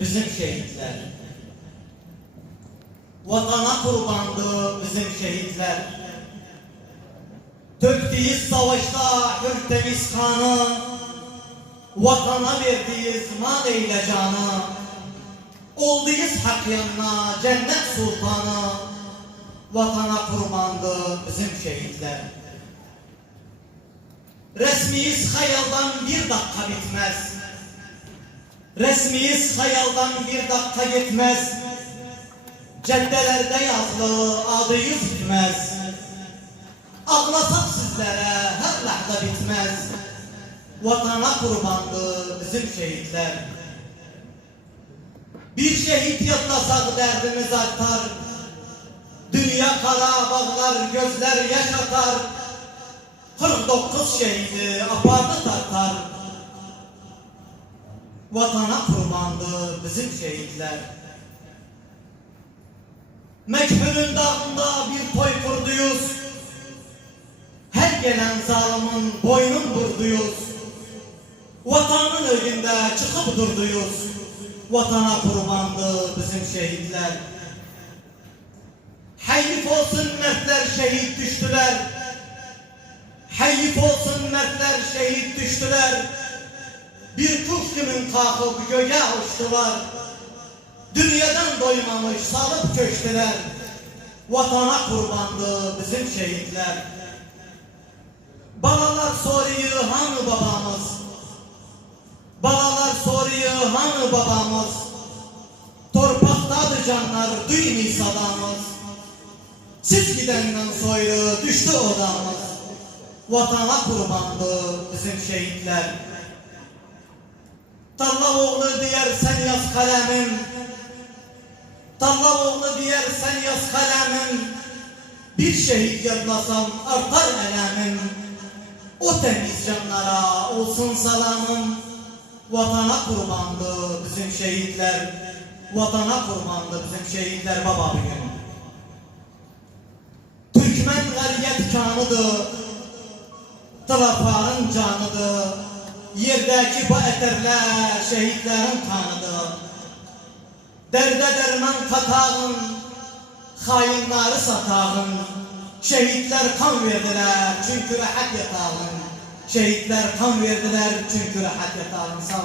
bizim şehitler. Vatana kurbandı bizim şehitler. Döktüğüz savaşta hür temiz kanı, vatana verdiğiz mal eyle canı. Olduyuz hak yanına cennet sultanı, vatana kurbandı bizim şehitler. Resmiyiz hayaldan bir dakika bitmez. Resmiyiz hayaldan bir dakika gitmez. Caddelerde yazılı adıyız bitmez. Ağlasak sizlere her lahza bitmez. Vatana kurbandı bizim şehitler. Bir şehit yatlasak derdimiz artar. Dünya kara bağlar gözler yaşatar. 49 şehidi apardı tartar. Vatana kurbandı bizim şehitler. Mekhulün dağında bir toy kurduyuz. Her gelen zalimin boynun vurduyuz. Vatanın önünde çıkıp durduyuz. Vatana kurbandı bizim şehitler. Hayif olsun mertler şehit düştüler. Hayif olsun mertler şehit düştüler. Bir kuş gibi kalkıp göğe uçtular. Dünyadan doymamış salıp köştüler. Vatana kurbandı bizim şehitler. Balalar soruyor hanı babamız? Balalar soruyor hanı babamız? Torpaktadır canlar duymuyor sadamız. Siz gidenden soylu düştü odamız. Vatana kurbandı bizim şehitler. Tarla oğlu diyer sen yaz kalemim. Tarla oğlu diyer sen yaz kalemim. Bir şehit yadlasam artar elemim. O temiz canlara olsun salamım. Vatana kurbandı bizim şehitler. Vatana kurbandı bizim şehitler baba bugün. Türkmen gariyet kanıdır. Trafarın canıdır. Yerdeki bu eterler şehitlerin kanıdır. Derde derman katağın, hainleri satağın. Şehitler kan verdiler çünkü rahat yatağın. Şehitler kan verdiler çünkü rahat yatağın. Sağ olun.